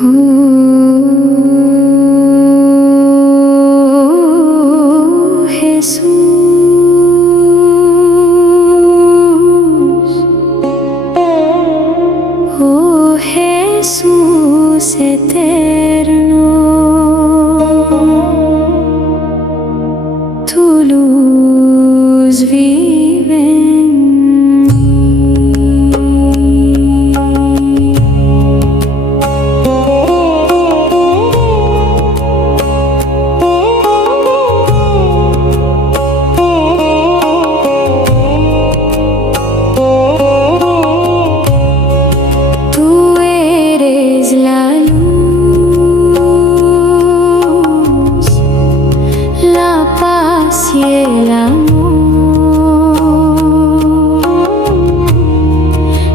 Oh, Jesús, oh Jesús eterno, tu luz vive en mí. Tú eres la luz, la paz y el amor.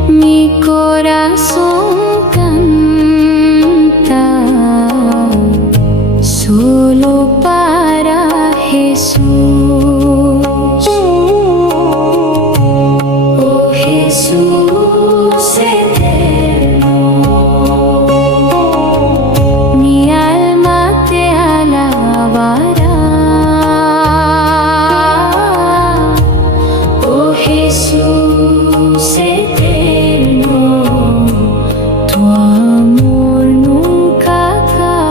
Mi corazón canta solo para Jesús. Oh Jesús eterno, mi alma te alabará. Oh Jesús eterno, tu amor nunca acabará.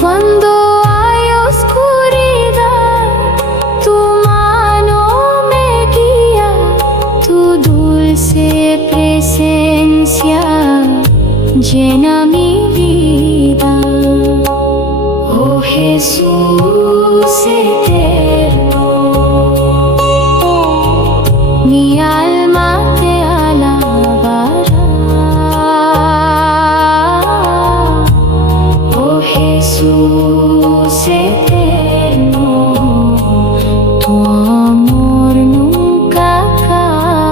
Cuando hay oscuridad, tu mano me guía, tu dulce presencia llena mi vida. Oh Jesús eterno, mi alma te alabará. Oh Jesús eterno, tu amor nunca acabará.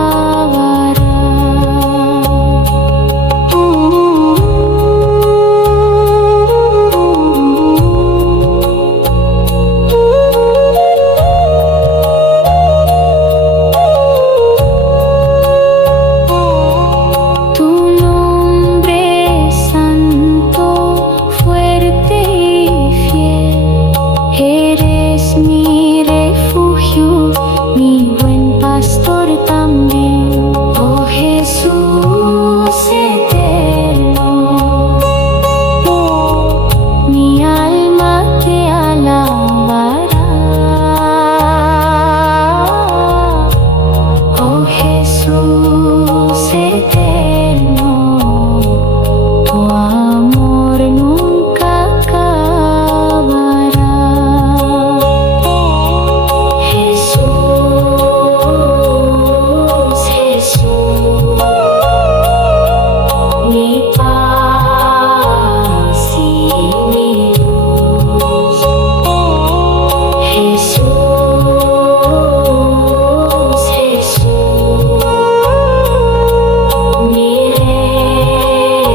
Tu nombre es santo, fuerte y fiel. Eres mi refugio, mi buen pastor también. Oh Jesús eterno, mi alma te alabará. Oh Jesús eterno, tu amor nunca acabará. Jesús, Jesús, mi paz y mi luz. Jesús, Jesús, mi rey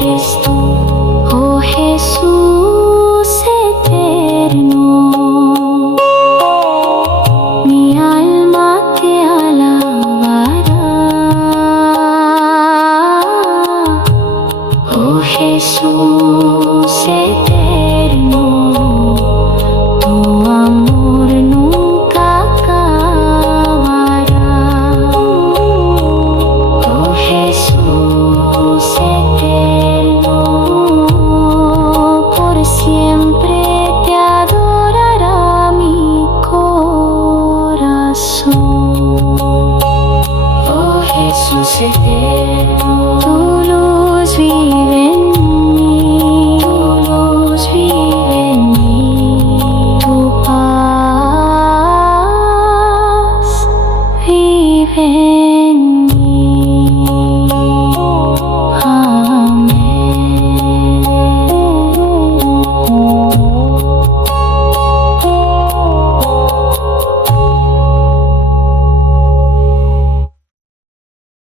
eres tú. Oh Jesús eterno, mi alma te alabará. Oh Jesús eterno, tu amor nunca acabará. Oh Jesús eterno, por siempre te adorará mi corazón. Oh Jesús eterno, tu